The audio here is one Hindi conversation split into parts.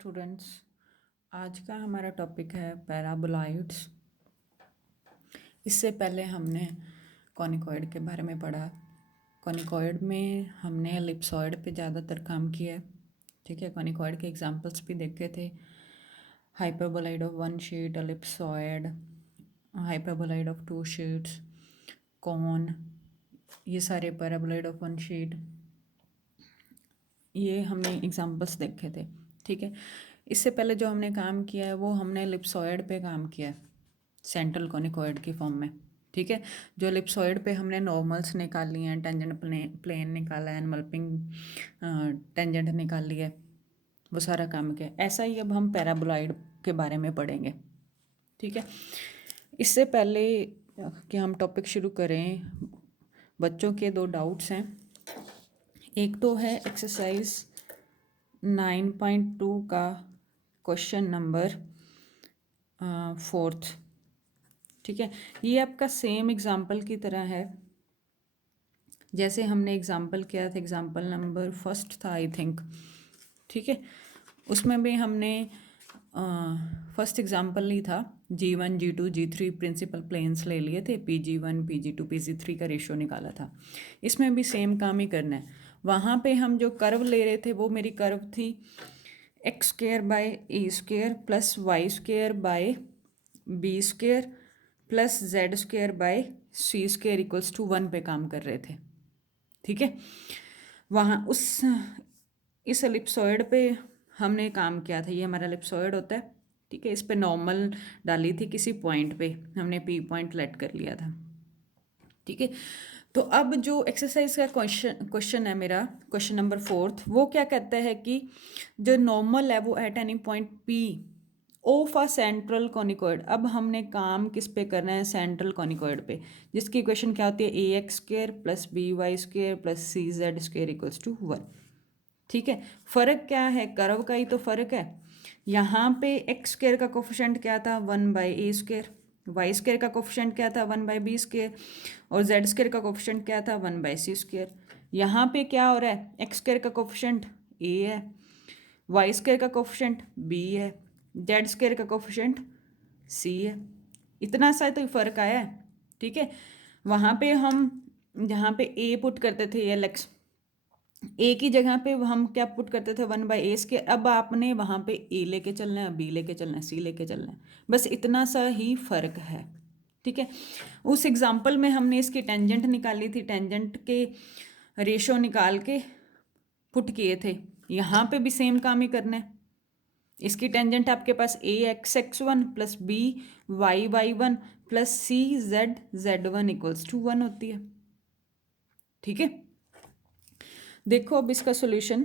स्टूडेंट्स, आज का हमारा टॉपिक है पैराबोलॉइड्स। इससे पहले हमने कॉनिकॉइड के बारे में पढ़ा। कॉनिकॉइड में हमने एलिप्सॉइड पे ज़्यादातर काम किया है। ठीक है, कॉनिकॉइड के एग्जांपल्स भी देखे थे। Hyperboloid of one sheet, ellipsoid, hyperboloid of two sheets, cone, ये सारे पैराबोलॉइड ऑफ वन शीट, ये हमने एग्जांपल्स देखे थे। ठीक है, इससे पहले जो हमने काम किया है वो हमने एलिप्सॉइड पे काम किया है, सेंट्रल कॉनिकॉइड की फॉर्म में। ठीक है, जो एलिप्सॉइड पे हमने नॉर्मल्स निकाल लिए हैं, टेंजेंट प्लेन निकाला है, एनवल्पिंग टेंजेंट निकाल लिया है, वो सारा काम किया। ऐसा ही अब हम पैराबोलॉइड के बारे में पढ़ेंगे। ठीक है, इससे पहले कि हम टॉपिक शुरू करें, बच्चों के दो डाउट्स हैं। एक तो है एक्सरसाइज 9.2 का क्वेश्चन नंबर 4। ठीक है, ये आपका सेम एग्जाम्पल की तरह है जैसे हमने एग्जाम्पल किया था। एग्जाम्पल नंबर 1 था आई थिंक। ठीक है, उसमें भी हमने फर्स्ट एग्जाम्पल ली था, G1 G2 G3 principal planes ले लिए थे, PG1 PG2 PG3 का रेशियो निकाला था। इसमें भी सेम काम ही करना है। वहाँ पे हम जो कर्व ले रहे थे वो मेरी कर्व थी x² by a² plus y² by b² plus z² by c² equals to 1 पे काम कर रहे थे। ठीक है, वहाँ इस एलिप्सॉइड पे हमने काम किया था। ये हमारा एलिप्सॉइड होता है। ठीक है, इस पे नॉर्मल डाली थी, किसी पॉइंट पे हमने P पॉइंट लेट कर लिया था। ठीक है, तो अब जो एक्सरसाइज का क्वेश्चन है मेरा, क्वेश्चन नंबर 4, वो क्या कहता है कि जो नॉर्मल है वो at any point P of a central conicoid. अब हमने काम किस पे करना है? सेंट्रल कॉनिकॉइड पे, जिसकी इक्वेशन क्या होती है? ax² plus by² plus cz² equals to 1। ठीक है, फ़र्क क्या है? कर्व का ही तो फ़र्क है। यहाँ पे x² का कोफिशिएंट क्या था? 1/a², y² का कोफिशिएंट क्या था? 1/b², और z² का कोफिशिएंट क्या था? 1/c²। यहाँ पे क्या हो रहा है? x² का कोफिशिएंट a है, y² का कोफिशिएंट b है, z² का कोफिशिएंट c है। इतना सा तो फ़र्क आया है। ठीक है, वहाँ पे हम जहाँ पे a पुट करते थे, lx, ए की जगह पे हम क्या पुट करते थे? 1/a²। अब आपने वहाँ पे ए लेके चलना है, बी लेके चलना है, सी लेके चलना है, बस इतना सा ही फ़र्क है। ठीक है, उस एग्जाम्पल में हमने इसकी टेंजेंट निकाली थी, टेंजेंट के रेशो निकाल के पुट किए थे। यहाँ पे भी सेम काम ही करना है। इसकी टेंजेंट आपके पास ax(x1) plus by(y1) plus cz(z1) equals to 1 होती है। ठीक है, देखो अब इसका सॉल्यूशन।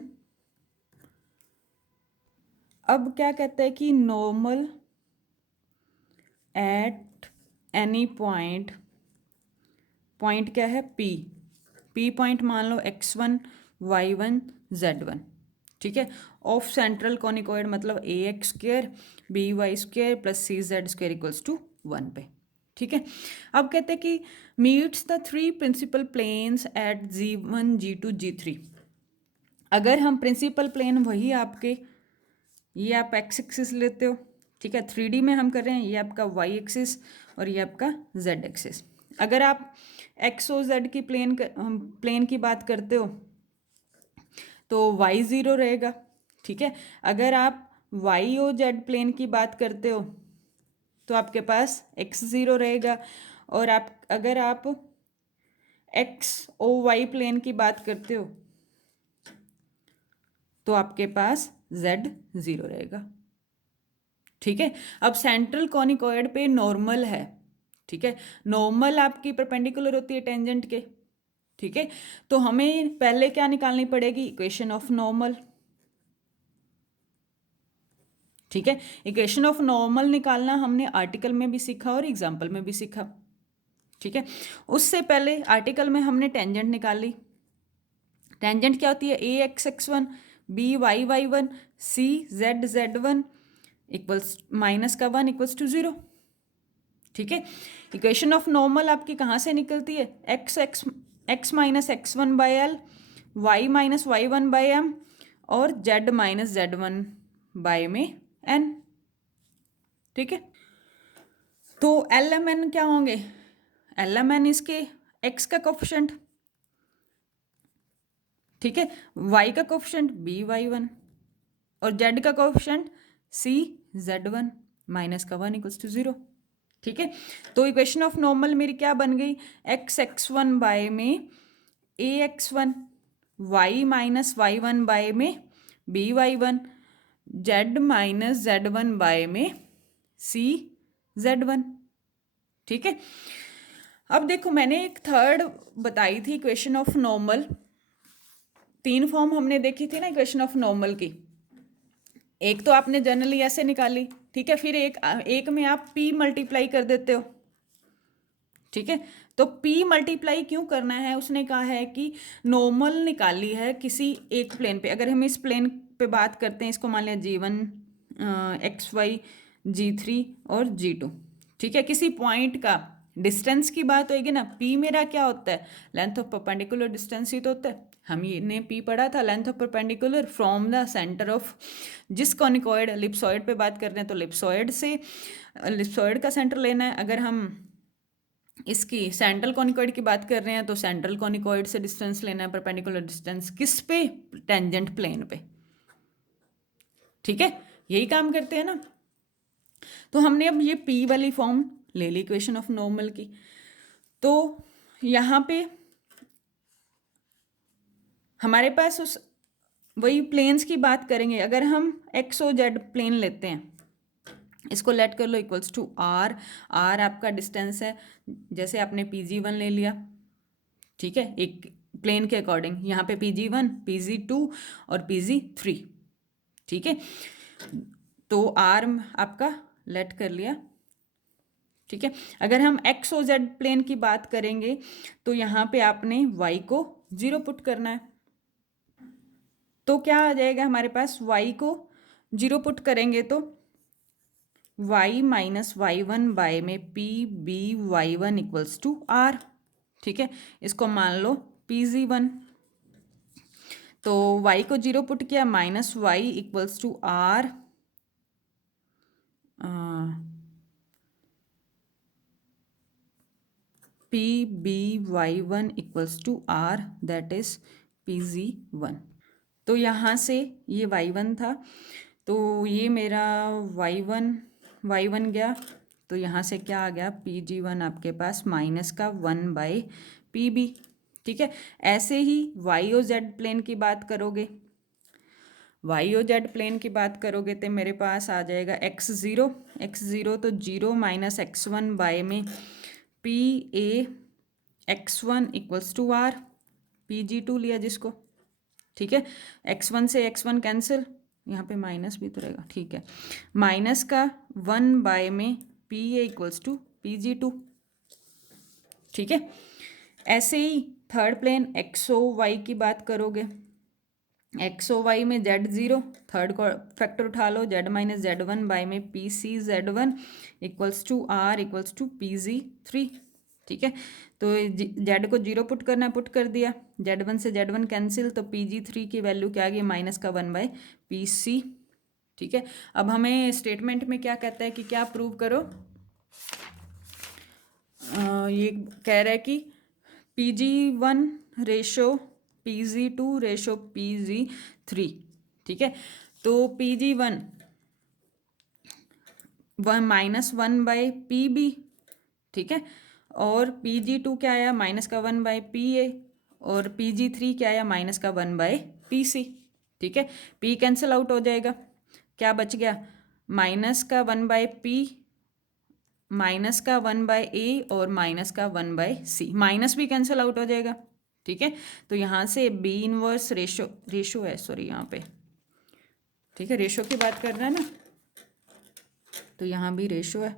अब क्या कहता है कि normal at any point, point क्या है? P पॉइंट मान लो x1 y1 z1। ठीक है, ऑफ सेंट्रल कॉनिकॉइड मतलब ax² by² plus cz² equals to 1 पे। ठीक है, अब कहते हैं कि meets the 3 principal planes at G1 G2 G3। अगर हम प्रिंसिपल प्लेन वही आपके, ये आप एक्स एक्सिस लेते हो। ठीक है, 3D में हम कर रहे हैं, ये आपका y एक्सिस और ये आपका z एक्सिस। अगर आप x और z की प्लेन की बात करते हो तो y 0 रहेगा। ठीक है, अगर आप y और z प्लेन की बात करते हो तो आपके पास x 0 रहेगा, और अगर आप x और y प्लेन की बात करते हो तो आपके पास z 0 रहेगा। ठीक है, अब सेंट्रल कॉनिकॉइड पे नॉर्मल है। ठीक है, नॉर्मल आपकी परपेंडिकुलर होती है टेंजेंट के। ठीक है, तो हमें पहले क्या निकालनी पड़ेगी? Equation of normal. ठीक है, इक्वेशन ऑफ नॉर्मल निकालना हमने आर्टिकल में भी सीखा और एग्जाम्पल में भी सीखा। ठीक है, उससे पहले आर्टिकल में हमने टेंजेंट निकाली। टेंजेंट क्या होती है? ax(x1) by(y1) cz(z1) equals -1 equals to 0। ठीक है, इक्वेशन ऑफ नॉर्मल आपकी कहाँ से निकलती है? x minus x1/l, y minus y1/m और z माइनस z1 बाय में n, ठीक है। तो एल एम एन क्या होंगे, एल एम एन इसके x का कोफिशिएंट, ठीक है, y का कोफिशिएंट बी वाई वन और z का कोफिशिएंट सी जेड वन, माइनस का 1 इक्वल्स टू 0, ठीक है। तो इक्वेशन ऑफ नॉर्मल मेरी क्या बन गई, एक्स एक्स वन बाय में a x one, y minus y one by में b Y one, z minus z one by में सी जेड वन, ठीक है। अब देखो मैंने एक थर्ड बताई थी इक्वेशन ऑफ नॉर्मल, 3 फॉर्म हमने देखी थी ना इक्वेशन ऑफ नॉर्मल की। एक तो आपने जनरली ऐसे निकाली, ठीक है, फिर एक में आप p मल्टीप्लाई कर देते हो, ठीक है। तो p मल्टीप्लाई क्यों करना है, उसने कहा है कि नॉर्मल निकाली है किसी एक प्लेन पे। अगर हम इस प्लेन पे बात करते हैं, इसको मान लिया g1 xy g3 और g2, ठीक है। किसी पॉइंट का डिस्टेंस की बात होगी ना, p मेरा क्या होता है, लेंथ ऑफ परपेंडिकुलर डिस्टेंस ही तो होता है। हम ये ने p पढ़ा था, length of perpendicular from the centre of, जिस कॉनिकॉइड एलिप्सॉइड पे बात कर रहे हैं तो एलिप्सॉइड से एलिप्सॉइड का सेंटर लेना है। अगर हम इसकी सेंट्रल कॉनिकॉइड की बात कर रहे हैं तो सेंट्रल कॉनिकॉइड से डिस्टेंस लेना है, परपेंडिकुलर डिस्टेंस किस पे, टेंजेंट प्लेन पे, ठीक है। यही काम करते हैं ना। तो हमने अब ये p वाली फॉर्म ले ली इक्वेशन ऑफ नॉर्मल की। तो यहाँ पे हमारे पास उस वही प्लेन्स की बात करेंगे। अगर हम एक्स ओ जेड प्लेन लेते हैं, इसको लेट कर लो इक्वल्स टू आर, आर आपका डिस्टेंस है, जैसे आपने PG1 ले लिया, ठीक है, एक प्लेन के अकॉर्डिंग, यहाँ पे PG1 PG2 और PG3, ठीक है। तो आर आपका लेट कर लिया, ठीक है। अगर हम एक्स ओ जेड प्लेन की बात करेंगे तो यहाँ पे आपने y को 0 पुट करना है। तो क्या आ जाएगा हमारे पास, y को 0 पुट करेंगे तो y minus y one by में p B Y one equals to r, ठीक है। इसको मान लो PG1। तो y को 0 पुट किया, minus Y equals to R, P B Y one equals to R, that is PG1। तो यहाँ से ये y1 था, तो ये मेरा y1 गया, तो यहाँ से क्या आ गया, PG1 आपके पास माइनस का 1 बाई PB, ठीक है। ऐसे ही y और z प्लेन की बात करोगे, y और z प्लेन की बात करोगे तो मेरे पास आ जाएगा x0 तो 0 माइनस x1 बाय में PA x1 equals to r, PG2 लिया जिसको, ठीक है। x1 से x1 कैंसिल, यहाँ पे माइनस भी तो रहेगा, ठीक है, माइनस का 1 बाय में PA इक्वल्स टू PG2, ठीक है। ऐसे ही थर्ड प्लेन XOY की बात करोगे, XOY में Z0, थर्ड को फैक्टर उठा लो, Z माइनस Z1 बाय में PC Z1 equals to R equals to PG3, ठीक है। तो Z को 0 पुट करना है, पुट कर दिया, Z1 से Z1 कैंसिल, तो PG3 की वैल्यू क्या आ गई, माइनस का 1 बाय PC, ठीक है। अब हमें स्टेटमेंट में क्या कहता है कि क्या प्रूव करो, ये कह रहा है कि PG1 ratio PG2 ratio PG3, ठीक है। तो PG1 माइनस 1 बाई PB, ठीक है, और PG2 क्या आया, माइनस का 1 बाई PA, और PG3 क्या आया, माइनस का 1 बाई PC, ठीक है। P कैंसिल आउट हो जाएगा, क्या बच गया, माइनस का 1 बाई P, माइनस का 1 बाय A और माइनस का 1 बाय C, माइनस भी कैंसिल आउट हो जाएगा, ठीक है। तो यहाँ से B इनवर्स रेशो है, सॉरी यहाँ पे, ठीक है, रेशो की बात कर रहा है ना, तो यहाँ भी रेशो है,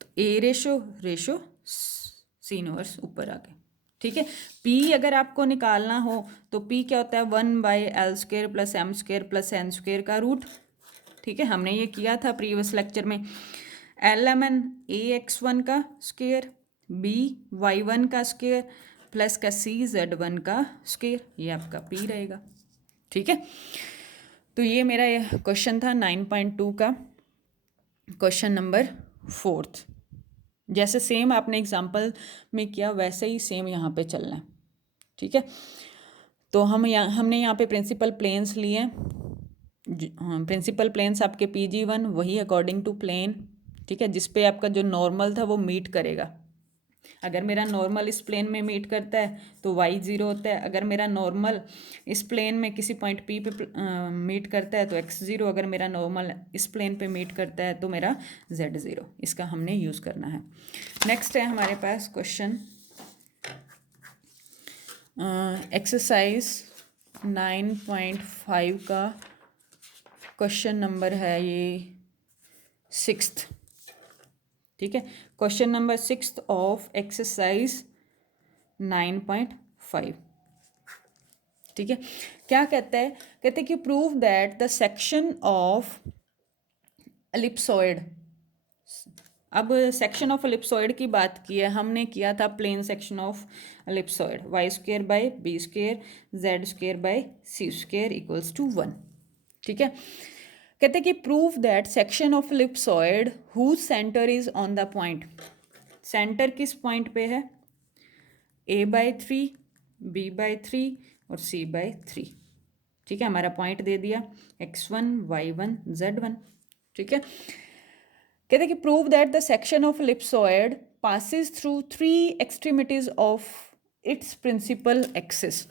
तो A रेशो C इनवर्स ऊपर आ गए, ठीक है। P अगर आपको निकालना हो तो P क्या होता है, 1 by L square plus M square plus N square का रूट, ठीक है। हमने ये किया था प्रीवियस लेक्चर में। LMN AX1 का स्क्वेयर, BY1 का स्क्वेयर प्लस का CZ1 का स्क्वेयर, ये आपका P रहेगा, ठीक है। तो ये मेरा क्वेश्चन था 9.2 का क्वेश्चन नंबर 4। जैसे सेम आपने एग्जाम्पल में किया वैसे ही सेम यहाँ पे चलना है, ठीक है। तो हमने यहाँ पे प्रिंसिपल प्लेन्स लिए। प्रिंसिपल प्लेन्स आपके PG1 वही अकॉर्डिंग टू प्लेन, ठीक है, जिस पे आपका जो नॉर्मल था वो मीट करेगा। अगर मेरा नॉर्मल इस प्लेन में मीट करता है तो y 0 होता है। अगर मेरा नॉर्मल इस प्लेन में किसी पॉइंट P पे मीट करता है तो x 0। अगर मेरा नॉर्मल इस प्लेन पे मीट करता है तो मेरा z 0। इसका हमने यूज़ करना है। नेक्स्ट है हमारे पास क्वेश्चन एक्सरसाइज 9.5 का क्वेश्चन नंबर है ये 6th, ठीक है। Question number 6th of exercise 9.5, ठीक है। क्या कहता है, कहते हैं कि prove that the section of ellipsoid. अब सेक्शन ऑफ एलिप्सॉइड की बात की है, हमने किया था plane section of ellipsoid y² by b² z² by c² equals to 1, ठीक है। कहते हैं कि prove that section of ellipsoid whose centre is on the point. Centre किस पॉइंट पे है, a/3 b/3 और c/3, ठीक है। हमारा पॉइंट दे दिया x1 y1 z1, ठीक है। कहते हैं कि prove that the section of ellipsoid passes through 3 extremities of its principal axis.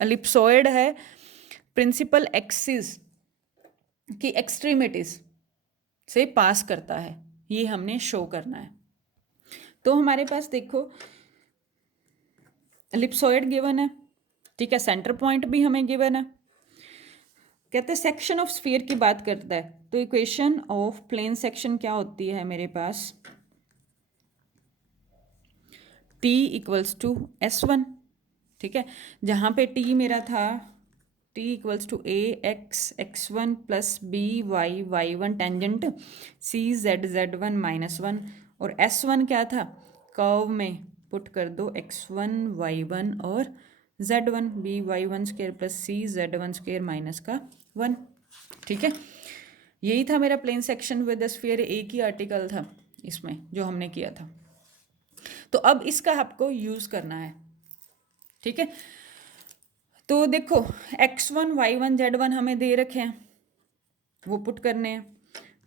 Ellipsoid है, प्रिंसिपल एक्सिस की एक्सट्रीमिटीज से पास करता है, ये हमने शो करना है। तो हमारे पास देखो एलिप्सॉइड गिवन है, ठीक है, सेंटर पॉइंट भी हमें गिवन है। कहते हैं सेक्शन ऑफ स्फीयर की बात करता है, तो इक्वेशन ऑफ प्लेन सेक्शन क्या होती है मेरे पास, T इक्वल्स टू S1, ठीक है। जहाँ पे T मेरा था T equals to AX x1 plus BY y1 tangent CZ z1 और S1 क्या था, कर्व में पुट कर दो x1 y1 और z1 BY1² plus CZ1² minus का 1, ठीक है। यही था मेरा plane section with the sphere, एक ही आर्टिकल था इसमें जो हमने किया था। तो अब इसका आपको यूज़ करना है, ठीक है। तो देखो x1 y1 z1 हमें दे रखे हैं, वो पुट करने हैं।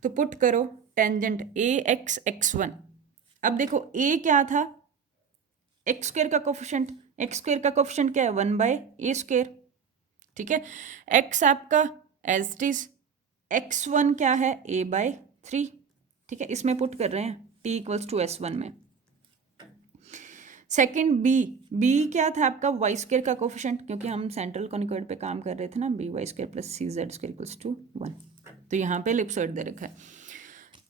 तो पुट करो टेंजेंट AX x1। अब देखो A क्या था, x² का कोफिशिएंट, x² का कोफिशिएंट क्या है 1/a², ठीक है। x आपका एज इट इज, x1 क्या है a/3, ठीक है। इसमें पुट कर रहे हैं t इक्वल्स टू S1 में। सेकंड b क्या था आपका y² का कोफिशिएंट, क्योंकि हम सेंट्रल कॉनिकॉइड पे काम कर रहे थे ना, by² plus cz² equals to 1। तो यहाँ पे एलिप्सॉइड दे रखा है,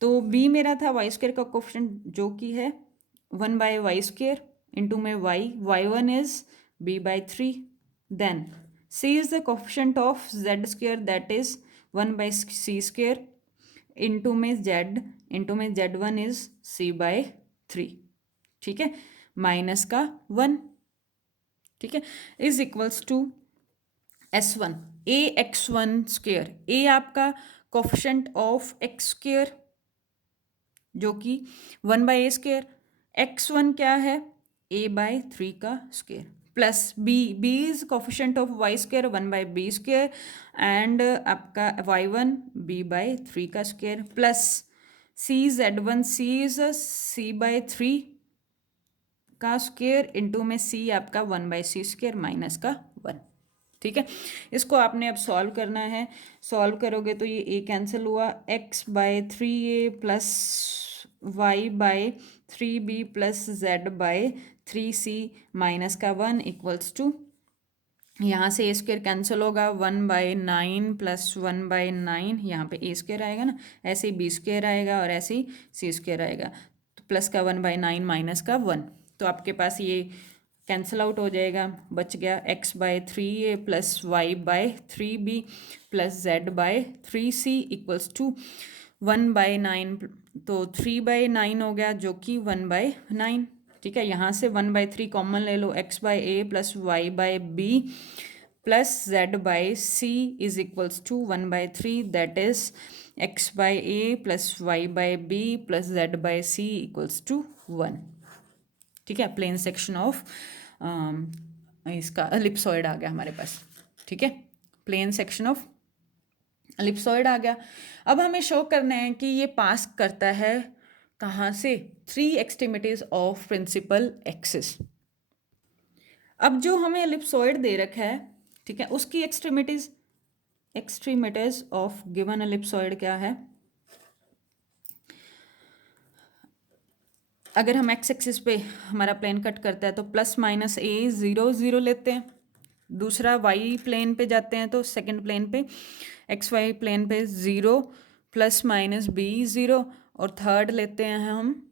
तो b मेरा था y² का कोफिशिएंट जो कि है 1/y² इंटू में y1 is b/3, then c is the coefficient of z² that is 1/c², into में z1 इज c/3, ठीक है, माइनस का 1, ठीक है, is equals to S1 AX1²। A आपका कोफिशिएंट ऑफ x² जो कि 1/a², x1 क्या है a/3 का square, plus b is coefficient of y² 1/b² and आपका y1 b/3 का square, plus CZ1 C is c/3 का स्क्वायर इंटू में c आपका 1/c² माइनस का 1, ठीक है। इसको आपने अब सॉल्व करना है। सॉल्व करोगे तो ये a कैंसिल हुआ, x/3a plus y/3b plus z/3c minus का 1 इक्वल्स टू, यहाँ से a² कैंसिल होगा 1/9 प्लस 1/9, यहाँ पे a² आएगा ना, ऐसे ही b² आएगा और ऐसे ही c² आएगा, तो प्लस का 1/9 माइनस का 1, तो आपके पास ये कैंसिल आउट हो जाएगा, बच गया x/3a plus y/3b plus z/3c equals to 1/9, तो 3/9 हो गया जो कि 1/9, ठीक है। यहाँ से 1/3 कॉमन ले लो, x/a plus y/b plus Z by C is equals to 1/3 that is X by A plus Y by B plus Z by C equals to 1। ठीक है, प्लेन सेक्शन ऑफ इसका एलिप्सॉइड आ गया हमारे पास। ठीक है, प्लेन सेक्शन ऑफ एलिप्सॉइड आ गया। अब हमें शो करना है कि ये पास करता है कहाँ से, 3 एक्सट्रीमिटीज ऑफ प्रिंसिपल एक्सिस। अब जो हमें एलिप्सॉइड दे रखा है, ठीक है, उसकी एक्सट्रीमिटीज ऑफ गिवन एलिप्सॉइड क्या है। अगर हम एक्स एक्सिस पे हमारा प्लेन कट करता है तो प्लस माइनस ए 0 0 लेते हैं। दूसरा वाई प्लेन पे जाते हैं तो सेकंड प्लेन पे एक्स वाई प्लेन पे 0 प्लस माइनस बी 0, और थर्ड लेते हैं हम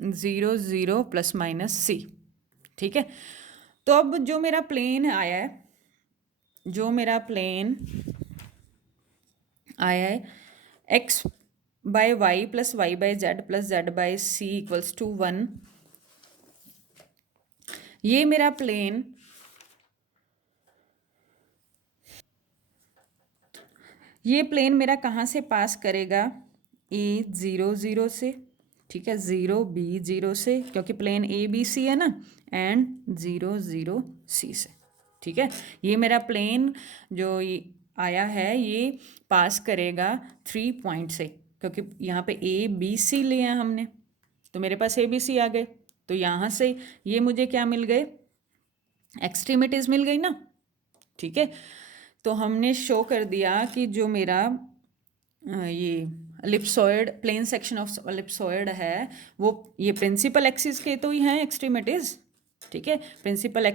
0 0 प्लस माइनस सी। ठीक है, तो अब जो मेरा प्लेन आया है, जो मेरा प्लेन आया है X by Y plus Y by Z plus Z by C equals to 1, ये मेरा प्लेन मेरा कहाँ से पास करेगा, ए 0 0 से, ठीक है, 0 बी 0 से, क्योंकि प्लेन ए बी सी है ना, एंड 0 0 सी से। ठीक है, ये मेरा प्लेन जो आया है ये पास करेगा 3 पॉइंट से, क्योंकि यहाँ पे ए बी सी लिया हमने, तो मेरे पास ए बी सी आ गए। तो यहाँ से ये मुझे क्या मिल गए, एक्सट्रीमिटीज मिल गई ना। ठीक है, तो हमने शो कर दिया कि जो मेरा ये ellipsoid, plane section of ellipsoid है, वो ये प्रिंसिपल एक्सिस के तो ही हैं एक्सट्रीमिटीज। ठीक है, प्रिंसिपल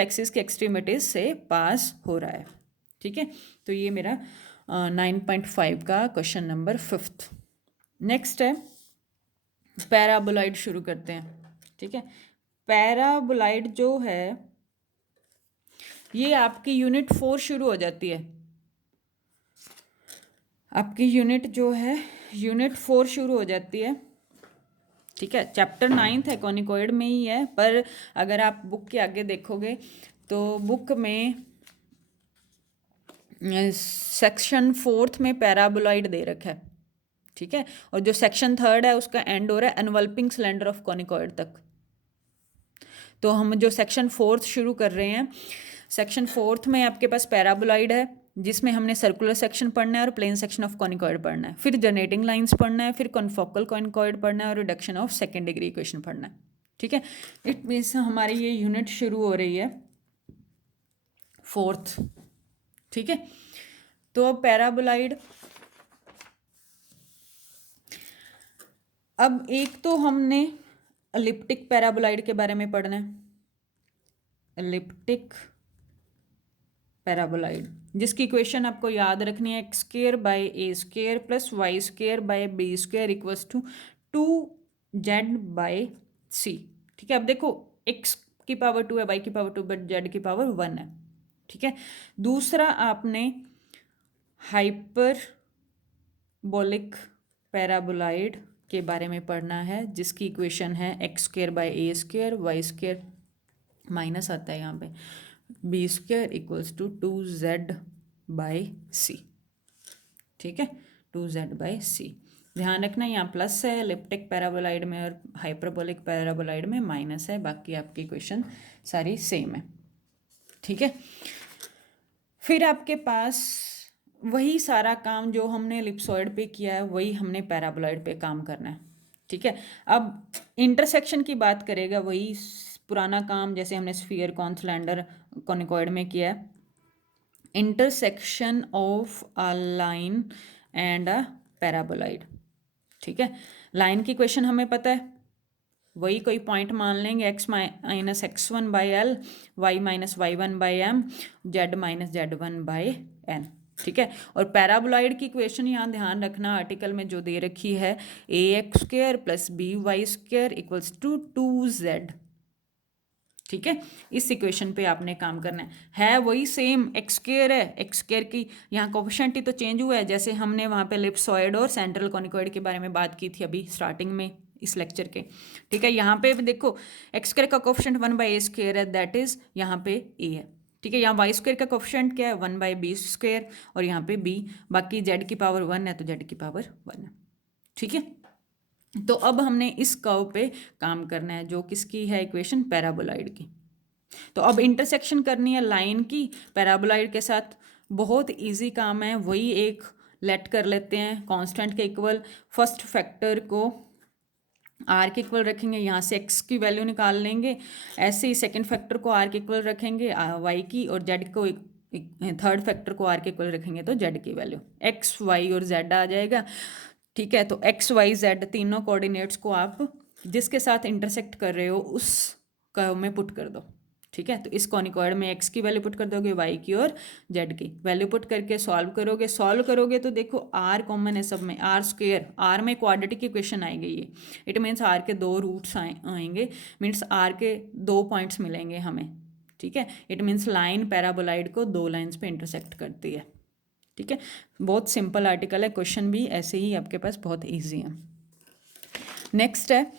एक्सिस के एक्सट्रीमिटीज से पास हो रहा है। ठीक है, तो ये मेरा 9.5 का क्वेश्चन नंबर 5th। नेक्स्ट है पैराबोलाइड, शुरू करते हैं। ठीक है, पैराबोलाइड जो है ये आपकी यूनिट 4 शुरू हो जाती है। आपकी यूनिट जो है यूनिट 4 शुरू हो जाती है। ठीक है, चैप्टर 9th है, कॉनिकॉइड में ही है, पर अगर आप बुक के आगे देखोगे तो बुक में सेक्शन 4th में पैराबोलाइड दे रखा है। ठीक है, और जो सेक्शन 3rd है उसका एंड हो रहा है एनवल्पिंग सिलेंडर ऑफ कॉनिकॉइड तक। तो हम जो सेक्शन 4th शुरू कर रहे हैं, सेक्शन 4th में आपके पास पैराबोलाइड है, जिसमें हमने सर्कुलर सेक्शन पढ़ना है और प्लेन सेक्शन ऑफ कॉनिकॉइड पढ़ना है, फिर जनरेटिंग लाइंस पढ़ना है, फिर कॉन्फोकल कॉनिकॉइड पढ़ना है, और reduction of second degree equation पढ़ना है। ठीक है, इट मीन्स हमारी ये यूनिट शुरू हो रही है 4th। ठीक है, तो अब पैराबोलाइड, अब एक तो हमने एलिप्टिक पैराबोलाइड के बारे में पढ़ना है, एलिप्टिक पैराबोलाइड जिसकी इक्वेशन आपको याद रखनी है, x square by a square plus y square by b square equals to 2z by c. ठीक है, अब देखो x की पावर 2 है, y की पावर 2, बट z की पावर 1 है। ठीक है, दूसरा आपने हाइपरबोलिक पैराबोलाइड के बारे में पढ़ना है, जिसकी इक्वेशन है x square by a square, y square minus आता है यहाँ पे, b square equals to 2z by c. ठीक है, 2z बाई सी। ध्यान रखना यहाँ प्लस है एलिप्टिक पैराबोलाइड में और हाइपरबोलिक पैराबोलाइड में माइनस है, बाकी आपकी इक्वेशन सारी सेम है। ठीक है, फिर आपके पास वही सारा काम जो हमने एलिप्सॉइड पे किया है वही हमने पैराबोलाइड पे काम करना है। ठीक है, अब इंटरसेक्शन की बात करेगा वही पुराना काम जैसे हमने स्फीयर, कॉन, सिलेंडर, कॉनिकॉइड में किया है। Intersection of a line and a paraboloid. ठीक है, लाइन की क्वेश्चन हमें पता है, वही कोई पॉइंट मान लेंगे, x minus x1 by L, Y minus y1 by M, z minus z1 by N. ठीक है, और पैराबोलाइड की क्वेश्चन यहाँ ध्यान रखना, आर्टिकल में जो दे रखी है a x square plus b y square equals to 2z। ठीक है, इस इक्वेशन पे आपने काम करना है वही सेम, एक्स स्क्वायर है, एक्स स्क्वायर की यहाँ कोफिशिएंट ही तो चेंज हुआ है, जैसे हमने वहाँ पे एलिप्सॉइड और सेंट्रल कॉनिकॉइड के बारे में बात की थी अभी स्टार्टिंग में इस लेक्चर के। ठीक है, यहाँ पे देखो एक्स स्क्वायर का कोफिशिएंट 1 बाई ए स्क्वायर है, दैट इज यहाँ पे ए है। ठीक ठीक है। यहाँ वाई स्क्वायर का कोफिशिएंट क्या है 1/b², और यहाँ पे b, बाकी z की पावर 1 है तो z की पावर 1 है। ठीक है, तो अब हमने इस कर्व पे काम करना है, जो किसकी है इक्वेशन, पैराबोलाइड की। तो अब इंटरसेक्शन करनी है लाइन की पैराबोलाइड के साथ। बहुत इजी काम है, वही एक लेट कर लेते हैं कांस्टेंट के इक्वल। फर्स्ट फैक्टर को आर के इक्वल रखेंगे, यहाँ से एक्स की वैल्यू निकाल लेंगे। ऐसे ही सेकंड फैक्टर को आर के इक्वल रखेंगे वाई की, और जेड को थर्ड फैक्टर को आर के इक्वल रखेंगे तो जेड की वैल्यू एक्स वाई और जेड आ जाएगा। ठीक है, तो एक्स वाई जेड तीनों कोऑर्डिनेट्स को आप जिसके साथ इंटरसेक्ट कर रहे हो उस कर्व में पुट कर दो। ठीक है, तो इस कॉनिकॉइड में एक्स की वैल्यू पुट कर दोगे, वाई की और जेड की वैल्यू पुट करके सॉल्व करोगे तो देखो आर कॉमन है सब में, आर स्क्वेयर, आर में क्वाड्रेटिक इक्वेशन आएगी ये। इट मीन्स आर के 2 रूट्स आएंगे, मीन्स आर के 2 पॉइंट्स मिलेंगे हमें। ठीक है, इट मीन्स लाइन पैराबोलाइड को 2 लाइन्स पे इंटरसेक्ट करती है। ठीक है, बहुत सिंपल आर्टिकल है, क्वेश्चन भी ऐसे ही आपके पास बहुत ईजी है। नेक्स्ट है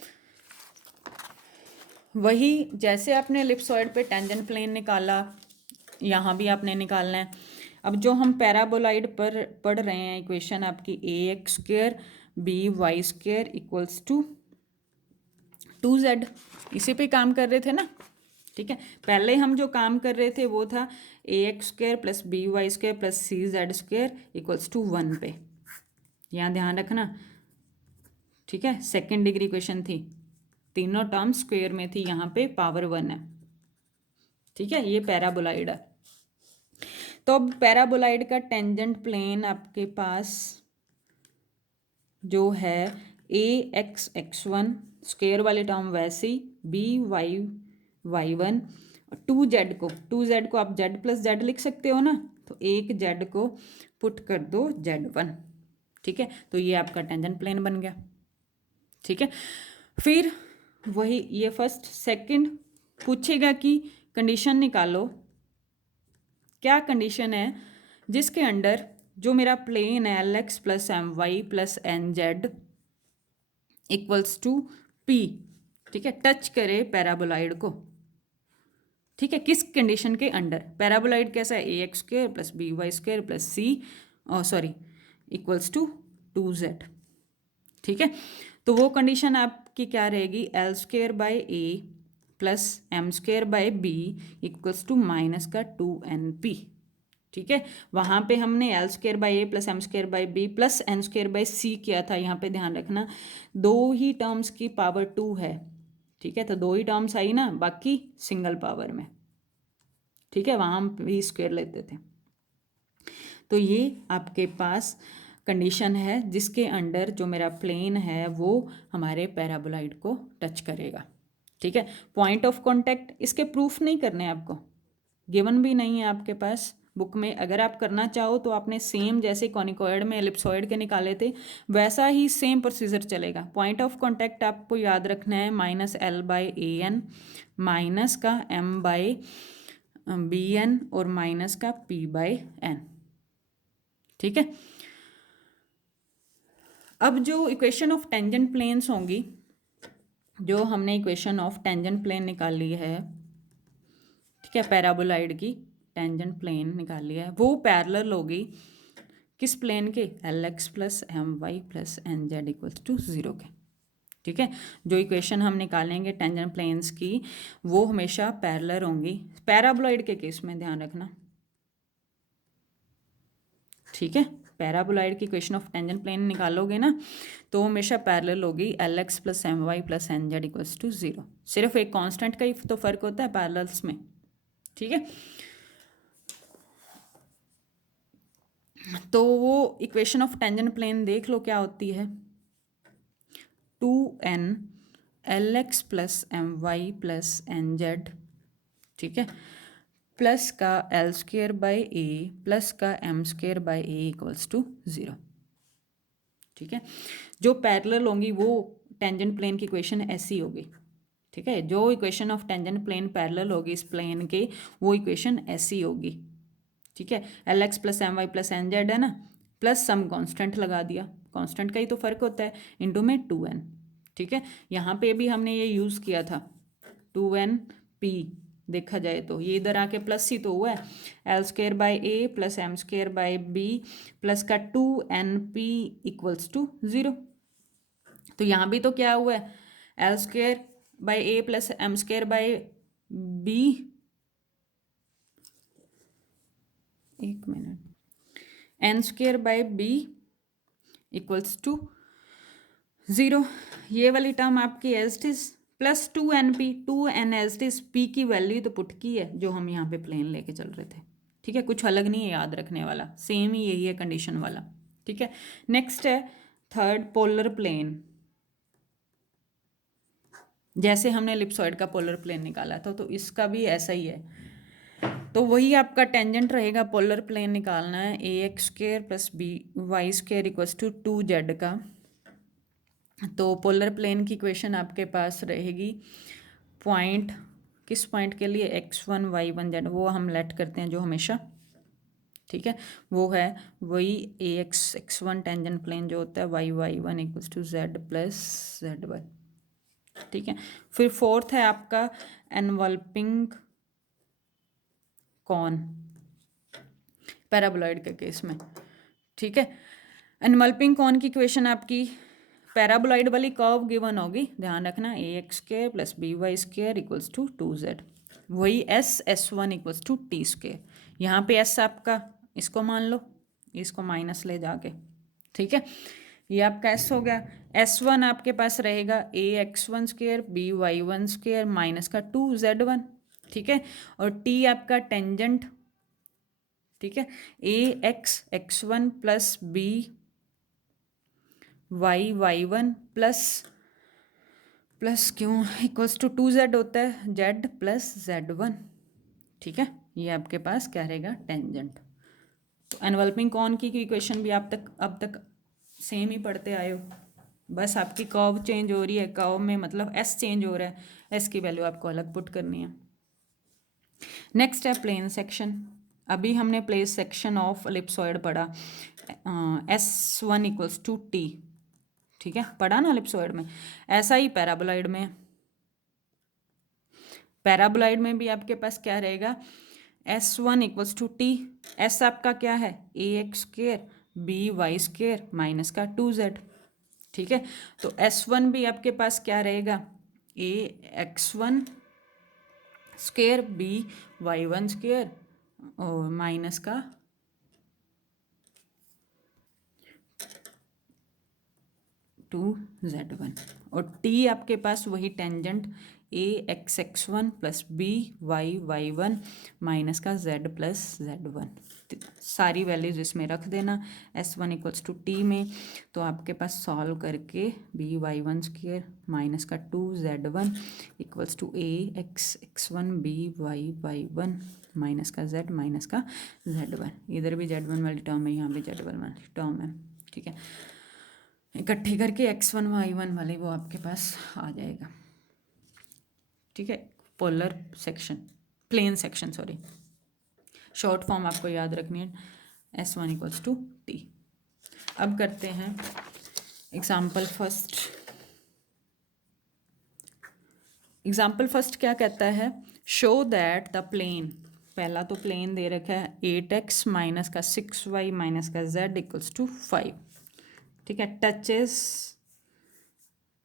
वही, जैसे आपने एलिप्सॉइड पे टेंजेंट प्लेन निकाला, यहाँ भी आपने निकालना है। अब जो हम पैराबोलाइड पर पढ़ रहे हैं इक्वेशन आपकी ax² by² equals to 2z, इसी पे काम कर रहे थे ना। ठीक है, पहले हम जो काम कर रहे थे वो था ax² + by² + cz² equals to 1 पे, यहाँ ध्यान रखना। ठीक है, सेकेंड डिग्री इक्वेशन थी, तीनों टर्म स्क्वायर में थी, यहाँ पे पावर 1 है। ठीक है, ये पैराबोलाइड है। तो अब पैराबोलाइड का टेंजेंट प्लेन आपके पास जो है ax(x1) स्क्वायर वाली टर्म वैसी, by(y1) 2z को आप z + z लिख सकते हो ना, तो एक z को पुट कर दो z1। ठीक है, तो ये आपका टेंजेंट प्लेन बन गया। ठीक है, फिर वही ये फर्स्ट सेकंड पूछेगा कि कंडीशन निकालो। क्या कंडीशन है जिसके अंडर जो मेरा प्लेन है LX + MY + NZ equals to P, ठीक है, टच करे पैराबोलाइड को। ठीक है, किस कंडीशन के अंडर, पैराबोलाइड कैसा है ax² + by² + c equals to 2z। ठीक है, तो वो कंडीशन आपकी क्या रहेगी, L²/a + M²/b equals to -2np। ठीक है, वहाँ पे हमने L²/a + M²/b + N²/c किया था, यहाँ पे ध्यान रखना 2 ही टर्म्स की पावर 2 है। ठीक है, तो 2 ही टर्म्स आई ना, बाकी सिंगल पावर में। ठीक है, वहाँ हम भी स्क्वायर लेते थे। तो ये आपके पास कंडीशन है जिसके अंडर जो मेरा प्लेन है वो हमारे पैराबोलाइड को टच करेगा। ठीक है, पॉइंट ऑफ कांटेक्ट इसके प्रूफ नहीं करने आपको, गिवन भी नहीं है आपके पास बुक में। अगर आप करना चाहो तो आपने सेम जैसे कॉनिकॉइड में एलिप्सॉइड के निकाले थे वैसा ही सेम प्रोसीजर चलेगा। पॉइंट ऑफ कांटेक्ट आपको याद रखना है -L/AN, माइनस का M/BN और माइनस का P/N। ठीक है, अब जो इक्वेशन ऑफ टेंजेंट प्लेन्स होंगी, जो हमने इक्वेशन ऑफ टेंजेंट प्लेन निकाली है, ठीक है, पैराबोलाइड की टेंजेंट प्लेन निकाली है, वो पैरेलल होगी किस प्लेन के, LX + MY + NZ equals to 0 के। ठीक है, जो इक्वेशन हम निकालेंगे टेंजेंट प्लेन्स की वो हमेशा पैरेलल होंगी, पैराबोलाइड के केस में ध्यान रखना। ठीक है, पैराबोलाइड की इक्वेशन ऑफ टेंजेंट प्लेन निकालोगे ना तो हमेशा पैरेलल होगी LX + MY + NZ equals to 0। सिर्फ एक कांस्टेंट का ही तो फर्क होता है पैरेलल्स में। ठीक है, तो वो इक्वेशन ऑफ टेंजेंट प्लेन देख लो क्या होती है, 2n LX + MY + NZ, ठीक है, प्लस का L²/a प्लस का M²/a इक्वल्स टू 0। ठीक है, जो पैरेलल होंगी वो टेंजेंट प्लेन की इक्वेशन ऐसी होगी। ठीक है, जो equation of tangent plane parallel होगी इस प्लेन के वो इक्वेशन ऐसी होगी। ठीक है, LX + MY + NZ है ना, प्लस सम कांस्टेंट लगा दिया, कांस्टेंट का ही तो फर्क होता है, इनटू में 2n। ठीक है, यहाँ पे भी हमने ये यूज़ किया था 2np, देखा जाए तो ये इधर आके प्लस ही तो हुआ है, L square by A plus M square by B plus का 2np इक्वल्स टू 0। तो यहाँ भी तो क्या हुआ है, L square by A plus M square by b, एक मिनट, n square by b equals to 0। ये वाली टर्म आपकी as it is plus 2np, 2n as it is, p की वैल्यू तो पुट की है जो हम यहाँ पे प्लेन लेके चल रहे थे। ठीक है, कुछ अलग नहीं है याद रखने वाला, सेम ही यही है कंडीशन वाला। ठीक है, नेक्स्ट है थर्ड पोलर प्लेन। जैसे हमने एलिप्सॉइड का पोलर प्लेन निकाला था तो इसका भी ऐसा ही है। तो वही आपका टेंजेंट रहेगा, पोलर प्लेन निकालना है, a x square plus b y square equals to 2z का। तो पोलर प्लेन की इक्वेशन आपके पास रहेगी, पॉइंट किस पॉइंट के लिए, x1 y1 z, वो हम लेट करते हैं जो हमेशा। ठीक है, वो है वही ए एक्स x1 टेंजेंट प्लेन जो होता है y1 equals to z plus z1। ठीक है, फिर फोर्थ है आपका एनवल्पिंग कॉन पैराबोलॉइड के केस में। ठीक है, एनवल्पिंग कॉन की इक्वेशन आपकी पैराबोलॉइड वाली कर्व गिवन होगी, ध्यान रखना, a x square plus b y square equals to 2z, वही S1 equals to T square. यहाँ पे S आपका, इसको मान लो, इसको माइनस ले जाके। ठीक है, ये आपका S हो गया। S1 आपके पास रहेगा A x1 square B y1 square minus का 2z1। ठीक है, और T आपका टेंजेंट, ठीक है, a x x1 plus B y1 plus क्यों इक्वल्स टू 2z होता है, z प्लस z1। ठीक है, ये आपके पास क्या रहेगा, टेंजेंट। तो एनवल्पिंग कॉन की इक्वेशन भी आप तक अब तक सेम ही पढ़ते आए हो, बस आपकी कर्व चेंज हो रही है, कर्व में मतलब s चेंज हो रहा है, s की वैल्यू आपको अलग पुट करनी है। नेक्स्ट है प्लेन सेक्शन। अभी हमने प्लेन सेक्शन ऑफ एलिप्सॉइड पढ़ा, S1 इक्वल्स टू टी। ठीक है, पढ़ा ना एलिप्सॉइड में, ऐसा ही पैराबोलॉइड में। पैराबोलॉइड में भी आपके पास क्या रहेगा, S1 equals to T, S आपका क्या है, a x square b y square minus का 2z। ठीक है, तो S1 भी आपके पास क्या रहेगा, A x1 square B y1 square और माइनस का 2z1, और T आपके पास वही tangent A x x1 plus B y1 minus का z प्लस z1। सारी वैल्यूज इसमें रख देना S1 इक्वल्स टू टी में। तो आपके पास सॉल्व करके बी y1 स्क्र माइनस का 2z1 equals to A x x1 B y1 minus का z माइनस का z1। इधर भी z1 वाली टर्म है, यहाँ भी z1 वाली टर्म है। ठीक है, इकट्ठे करके x1 y1 वाले वो आपके पास आ जाएगा। ठीक है, polar section, plane section sorry, short form आपको याद रखनी है, S1 इक्वल्स टू टी। अब करते हैं एग्जाम्पल फर्स्ट। एग्जाम्पल फर्स्ट क्या कहता है, शो दैट द प्लेन, पहला तो प्लेन दे रखा है 8x माइनस का 6y माइनस का z इक्वल्स टू 5। ठीक है, टचेस,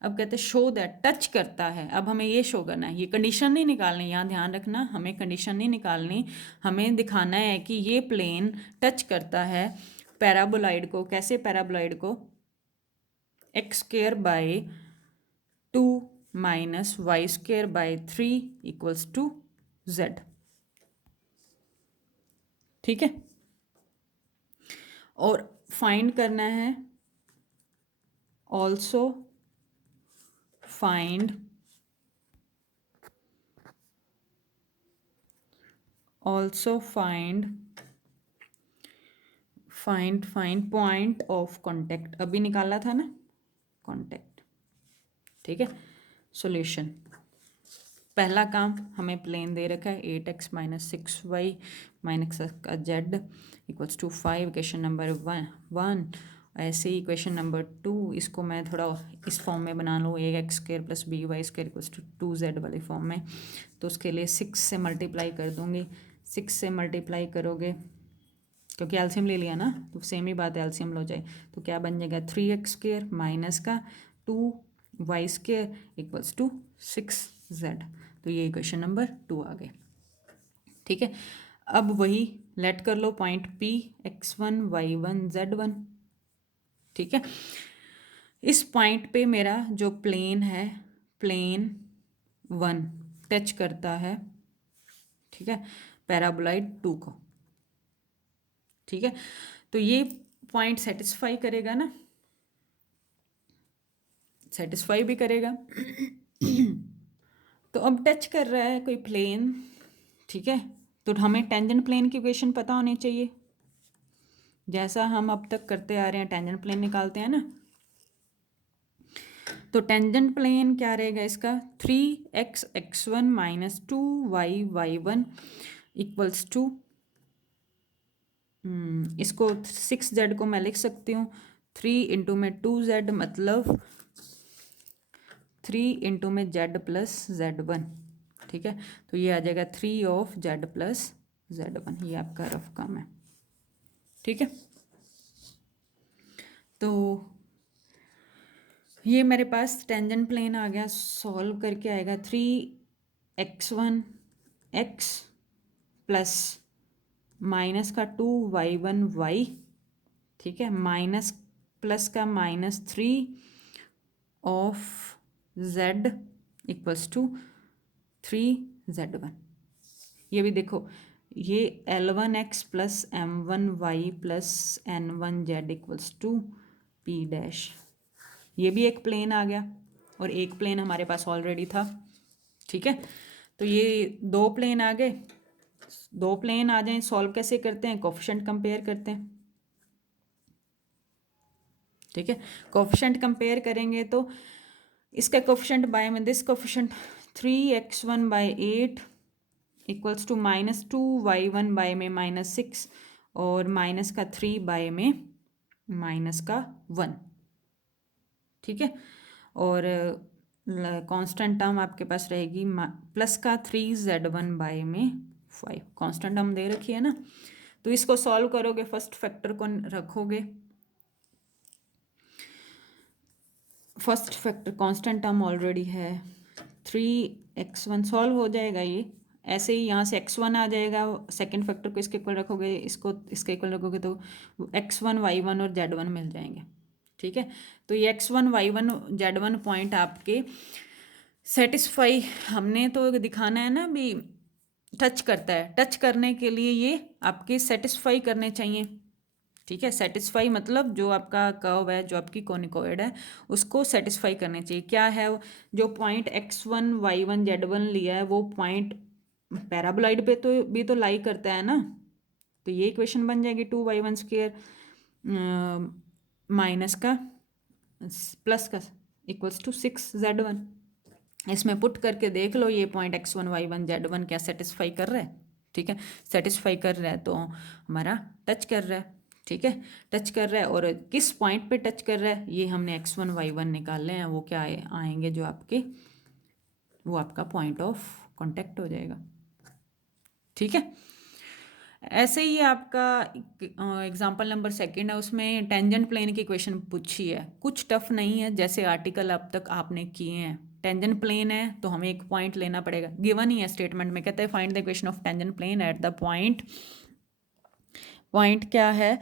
अब कहते हैं शो दैट, टच करता है। अब हमें ये शो करना है, ये कंडीशन नहीं निकालनी, यहाँ ध्यान रखना, हमें कंडीशन नहीं निकालनी, हमें दिखाना है कि ये प्लेन टच करता है पैराबोलॉइड को। कैसे पैराबोलॉइड को, X square by 2 minus Y square by 3 equals to z। ठीक है, और फाइंड करना है also find point of contact, अभी निकाला था ना कांटेक्ट। ठीक है, सॉल्यूशन, पहला काम हमें प्लेन दे रखा है 8x माइनस 6y माइनस का z equals to 5, equation number 1। ऐसे ही क्वेश्चन नंबर 2, इसको मैं थोड़ा इस फॉर्म में बना लूँ, a x square plus b y square equals to 2z वाले फॉर्म में। तो उसके लिए 6 से मल्टीप्लाई कर दूँगी। 6 से मल्टीप्लाई करोगे, क्योंकि एलसीएम ले लिया ना, तो सेम ही बात है, एलसीएम लो जाए तो क्या बन जाएगा 3x स्क्र माइनस का 2y square equals to 6z। तो ये क्वेश्चन नंबर 2 आ गए। ठीक है, अब वही लेट कर लो point P x1 y1 z1। ठीक है, इस पॉइंट पे मेरा जो प्लेन है, प्लेन 1 टच करता है, ठीक है, पैराबोलाइड 2 को। ठीक है, तो ये पॉइंट सेटिस्फाई करेगा ना, सेटिस्फाई भी करेगा। तो अब टच कर रहा है कोई प्लेन, ठीक है, तो हमें टेंजेंट प्लेन की इक्वेशन पता होनी चाहिए, जैसा हम अब तक करते आ रहे हैं, टेंजेंट प्लेन निकालते हैं ना। तो टेंजेंट प्लेन क्या रहेगा इसका, 3x x1 minus 2y y1 equals to, इसको 6z को मैं लिख सकती हूँ 3 इंटू में 2z, मतलब 3 इंटू में z प्लस z1। ठीक है, तो ये आ जाएगा 3 ऑफ z प्लस z1, ये आपका रफ काम है। ठीक है, तो ये मेरे पास टेंजेंट प्लेन आ गया, सॉल्व करके आएगा 3x1 x प्लस माइनस का 2y1 y, ठीक है, माइनस प्लस का -3 of z equals to 3z1। ये भी देखो, ये L1x plus M1y plus N1z equals to P dash, ये भी एक प्लेन आ गया, और एक प्लेन हमारे पास ऑलरेडी था। ठीक है, तो ये 2 प्लेन आ गए। 2 प्लेन आ जाएं, सॉल्व कैसे करते हैं, कोफिशिएंट कंपेयर करते हैं। ठीक है, कोफिशिएंट कंपेयर करेंगे तो इसका कोफिशिएंट बाय में this coefficient 3x1 by 8 equals to -2y1 by में -6 और माइनस का 3 बाय में माइनस का 1। ठीक है, और कांस्टेंट टर्म आपके पास रहेगी प्लस का 3z1 बाय में 5, कांस्टेंट टर्म दे रखी है ना। तो इसको सॉल्व करोगे, फर्स्ट फैक्टर को रखोगे, first factor constant term already है 3x1, सॉल्व हो जाएगा ये ऐसे ही। यहाँ से x1 आ जाएगा, सेकंड फैक्टर को इसके इक्वल रखोगे, इसको इसके इक्वल रखोगे तो x1 y1 और z1 मिल जाएंगे। ठीक है, तो ये x1 y1 z1 पॉइंट आपके सेटिस्फाई, हमने तो दिखाना है ना भी, टच करता है, टच करने के लिए ये आपके सेटिस्फाई करने चाहिए। ठीक है, सेटिस्फाई मतलब जो आपका कर्व है, जो आपकी कोनिकॉइड है, उसको सेटिस्फाई करने चाहिए। क्या है, जो पॉइंट x1 y1 z1 लिया है वो पॉइंट पैराबोलाइड पे तो भी तो लाई करता है ना। तो ये इक्वेशन बन जाएगी 2y1 स्क्वायर माइनस का प्लस का इक्वल्स टू 6z1। इसमें पुट करके देख लो ये पॉइंट x1 y1 z1 क्या सेटिस्फाई कर रहा है। ठीक है, सेटिस्फाई कर रहा है तो हमारा टच कर रहा है। ठीक है, टच कर रहा है, और किस पॉइंट पे टच कर रहा है ये हमने x1 y1 निकालने हैं, वो क्या आएंगे जो आपके, वो आपका पॉइंट ऑफ कांटेक्ट हो जाएगा। ठीक है, ऐसे ही आपका एग्जाम्पल नंबर 2 है, उसमें टेंजेंट प्लेन की इक्वेशन पूछी है, कुछ टफ नहीं है, जैसे आर्टिकल अब तक आपने किए हैं। टेंजेंट प्लेन है तो हमें एक पॉइंट लेना पड़ेगा, गिवन ही है स्टेटमेंट में, कहते हैं find the equation of tangent plane at the point, point क्या है,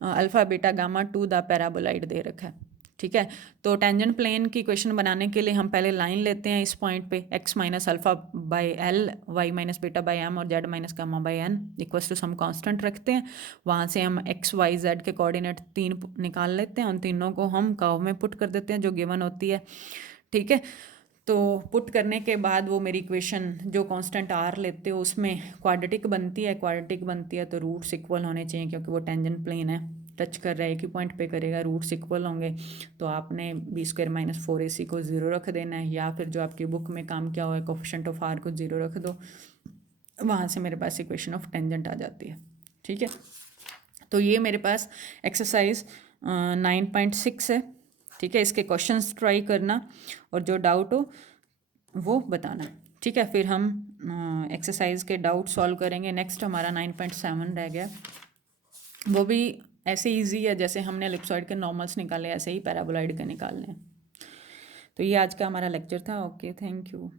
alpha beta gamma to the paraboloid दे रखा है। ठीक है, तो टेंजेंट प्लेन की इक्वेशन बनाने के लिए हम पहले लाइन लेते हैं इस पॉइंट पे, x minus alpha by L, Y minus beta by M और z minus gamma by N equals to some constant रखते हैं। वहाँ से हम x y z के कोऑर्डिनेट 3 निकाल लेते हैं, उन तीनों को हम कर्व में पुट कर देते हैं जो गिवन होती है। ठीक है, तो पुट करने के बाद वो मेरी इक्वेशन जो कांस्टेंट आर लेते हो उसमें क्वाड्रेटिक बनती है, क्वाड्रेटिक बनती है तो रूट्स इक्वल होने चाहिए, क्योंकि वो टेंजेंट प्लेन है, टच कर रहा है, एक ही पॉइंट पे करेगा, रूट्स इक्वल होंगे। तो आपने b² माइनस 4ac को 0 रख देना है, या फिर जो आपकी बुक में काम किया हुआ है कोफिशिएंट ऑफ r को 0 रख दो, वहाँ से मेरे पास इक्वेशन ऑफ टेंजेंट आ जाती है। ठीक है, तो ये मेरे पास एक्सरसाइज 9.6 है, ठीक है। इसके क्वेश्चंस ट्राई करना और जो डाउट हो वो बताना, ठीक है। फिर हम एक्सरसाइज के डाउट सॉल्व करेंगे। नेक्स्ट हमारा 9.7 रह गया, वो भी ऐसे इजी है जैसे हमने एलिप्सॉइड के नॉर्मल्स निकाले ऐसे ही पैराबोलॉइड के निकालने हैं। तो ये आज का हमारा लेक्चर था। Okay, thank you.